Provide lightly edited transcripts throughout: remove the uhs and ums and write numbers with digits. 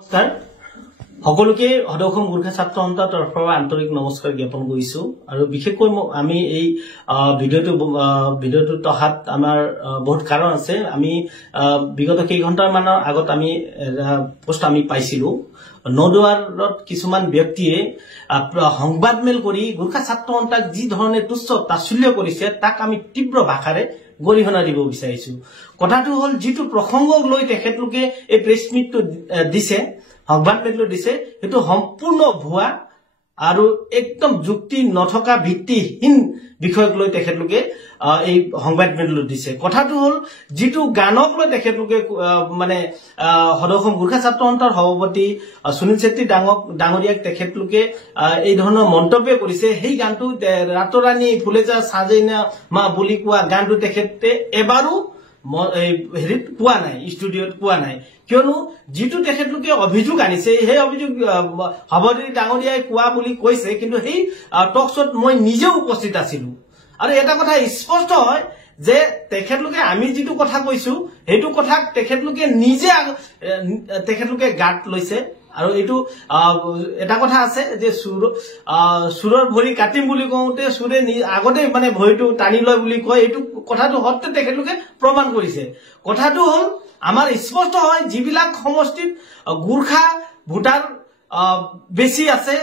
নমস্কাৰ সকলোকে হদৌসম গুৰ্খা ছাত্ৰ সন্থাৰ তৰফৰ আন্তৰিক নমস্কাৰ জ্ঞাপন কৰিছো আৰু বিশেষকৈ আমি এই ভিডিঅ'টো তহাত আমাৰ বহুত কাৰণ আছে আমি বিগত কেই ঘণ্টাৰ মানৰ আগত আমি পোষ্ট আমি পাইছিলো নদুৱাৰত কিছুমান ব্যক্তিয়ে সংবাদ মেল কৰি গুৰ্খা ছাত্ৰ সন্থাক যি ধৰণে তুচ্ছ তাচ্ছিল্য কৰিছে তাক আমি তীব্ৰ ভাষাৰে গৰিহণা দিব বিচাৰিছো কথাটো হল যেটো প্ৰসংগক লৈ তেখেতলোকে এই প্ৰেছ মিটটো দিছে সংবাদ মেলটো দিছে এটো সম্পূৰ্ণ ভুৱা আৰু একদম যুক্তি নথকা ভিত্তিহীন বিষয়ক লৈ তেখেতলোকে এই সংবাদ মেলটো দিছে কথাটো হল যেটো গানক লৈ তেখেতলোকে মানে হদৌসম গুৰ্খা ছাত্ৰ সন্থাৰ সভাপতি সুনীল চেত্ৰী ডাঙৰীয়াক তেখেতলোকে এই ধৰণৰ মন্তব্য কৰিছে সেই গানটো ৰাতৰাণী ফুলেজা সাজেনা মা বুলি কোৱা গানটো তেখেতে এবাৰো হেৰিত পোৱা নাই ষ্টুডিঅত পোৱা নাই কিয়নো যেটো তেখেতলোকে অভিযোগ আনিছে সেই অভিযোগ সভাপতি ডাঙৰীয়াই কোৱা বুলি কৈছে কিন্তু সেই টকশ্বত মই নিজেও উপস্থিত আছিলো আৰু এটা কথা স্পষ্ট হয় যে তেখেতলোকে আমি যেটো কথা কৈছো হেতু কথা তেখেতলোকে নিজে তেখেতলোকে গাত লৈছে আৰু এটো এটা কথা আছে যে সুৰৰ ভৰি কাটিম বুলি কওঁতে সুৰে আগতে মানে ভৰিটো টানি লয় বুলি কয় এটো কথাটো হতে তেখেতলোকে প্ৰমাণ কৰিছে কথাটো হল আমাৰ স্পষ্ট হয় যিবিলাক সমষ্টিত গুৰ্খা ভোটাৰ বেছি আছে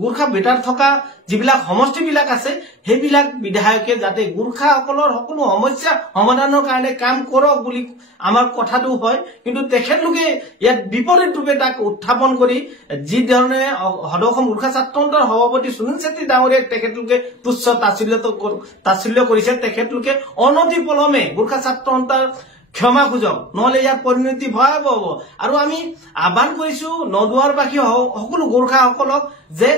গুৰ্খা ভোটাৰ থকা যিবিলাক সমষ্টি বিলাক আছে হেবিলাক বিধায়কে যাতে গুৰ্খা সকলৰ সকলো সমস্যা সমাধানৰ কাৰণে কাম কৰক বুলি আমাৰ কথাটো হয় কিন্তু তেখেতলোকে ইয়াত বিপৰীত ৰূপে তাক উত্থাপন কৰি যি ধৰণে হদৌসম গুৰ্খা ছাত্ৰ সন্থাৰ সভাপতি সুনীল চেত্ৰী ডাঙৰীয়াক তেখেতলোকে তুচ্ছ তাচ্ছিল্য কৰিছে তেখেতলোকে অনতি পলমে গুৰ্খা ছাত্ৰ সন্থাৰ ক্ষমা খুঁজক নহলে ইয়াৰ পৰিণতি ভয়াবহ হ'ব আৰু আমি আহ্বান কৰিছো নদুৱাৰবাসী সকলো গুৰ্খা সকলক যে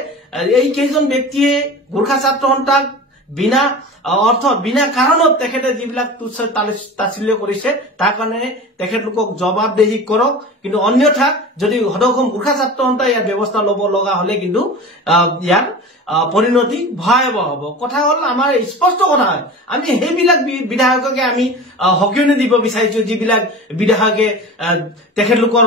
এই কেইজন ব্যক্তিয়ে গুৰ্খা ছাত্ৰ সন্থাক বিনা অৰ্থ বিনা কাৰণত তেখেতে যিবিলাক তুচ্ছ তাচ্ছিল্য কৰিছে তাৰ কাৰণে তেখেতলোকক জবাবদেহি কৰক কিন্তু অন্যথা যদি হদৌসম গুৰ্খা ছাত্ৰ সন্থাই ইয়াৰ ব্যৱস্থা ল'ব লগা হলে কিন্তু ইয়াৰ পৰিণতি ভয়াবহ হ'ব কথা হল আমাৰ স্পষ্ট কথা হয় আমি সেইবিলাক বিধায়ককে আমি হকিয়নি দিব বিচাৰিছো যিবিলাক বিধায়কে তেখেতলোকৰ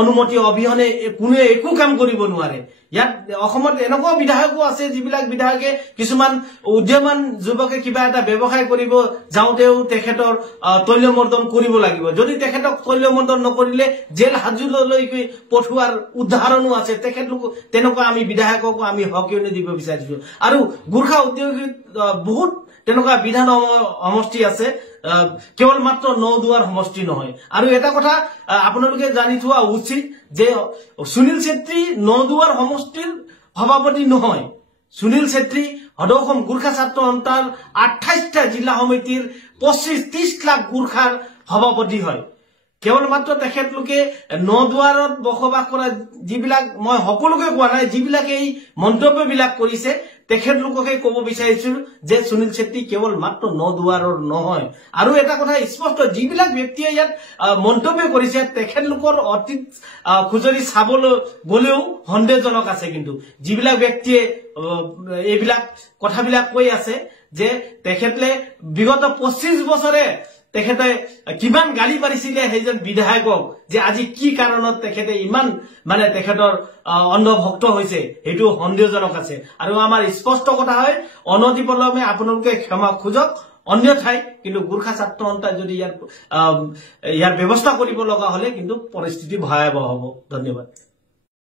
অনুমতি অবিহনে কোনো একো কাম কৰিব নোৱাৰে ইয়াত অসমত এনেকুৱা বিধায়কো আছে যিবিলাক বিধায়কে কিছুমান উদ্যমান যুৱকে কিবা এটা ব্যৱসায় কৰিব যাওঁতেও তেখেতৰ তৈলমৰ্দন কৰিব লাগিব যদি তেখেতক তৈলমৰ্দন নকৰিলে জেল হাজুললৈ পঠোৱাৰ উদাহৰণো আছে তেখেতলোক তেনেকুৱা আমি বিধায়কক আমি হকিয়নি দিব বিচাৰিছো আৰু গুৰ্খা উদ্যোগীত বহুত তেনেকুৱা বিধান সমষ্টি আছে কেৱল মাত্ৰ নদুৱাৰ সমষ্টি নহয় আৰু এটা কথা আপোনালোকে জানি থোৱা উচিত যে সুনীল চেত্ৰী নদুৱাৰ সমষ্টিৰ সভাপতি নহয় সুনীল চেত্ৰী হদৌসম গুৰ্খা ছাত্ৰ সন্থাৰ 28টা জিলা সমিতিৰ 25-30 লাখ গুৰ্খাৰ সভাপতি হয় কেৱল মাত্ৰ তেখেতলোকে নদুৱাৰত বসবাস কৰা যিবিলাক মই সকলোকে কোৱা নাই যিবিলাকে এই মন্তব্যবিলাক কৰিছে তেখেতলোককে ক'ব বিচাৰিছো যে সুনীল চেত্ৰী কেৱল মাত্ৰ নদুৱাৰৰ নহয় আৰু এটা কথা স্পষ্ট যিবিলাক ব্যক্তিয়ে ইয়াত মন্তব্য কৰিছে তেখেতলোকৰ অতীত খুজৰি চাবলৈ গলেও সন্দেহজনক আছে কিন্তু যিবিলাক ব্যক্তিয়ে এইবিলাক কথাবিলাক কৈ আছে যে তেখেতলে বিগত 25 বছৰে তেখেতে কিমান গালি পাৰিছিলে সেইজন বিধায়কক যে আজি কি কাৰণত তেখেতে ইমান মানে তেখেতৰ অন্ধভক্ত হৈছে এটো সন্দেহজনক আছে আৰু আমাৰ স্পষ্ট কথা হয় অনতি পলমে আপোনালোকে ক্ষমা খুঁজক অন্যথাই কিন্তু গুৰ্খা ছাত্ৰ সন্থা যদি ইয়াৰ ব্যৱস্থা কৰিব লগা হলে কিন্তু পৰিস্থিতি ভয়াবহ হ'ব ধন্যবাদ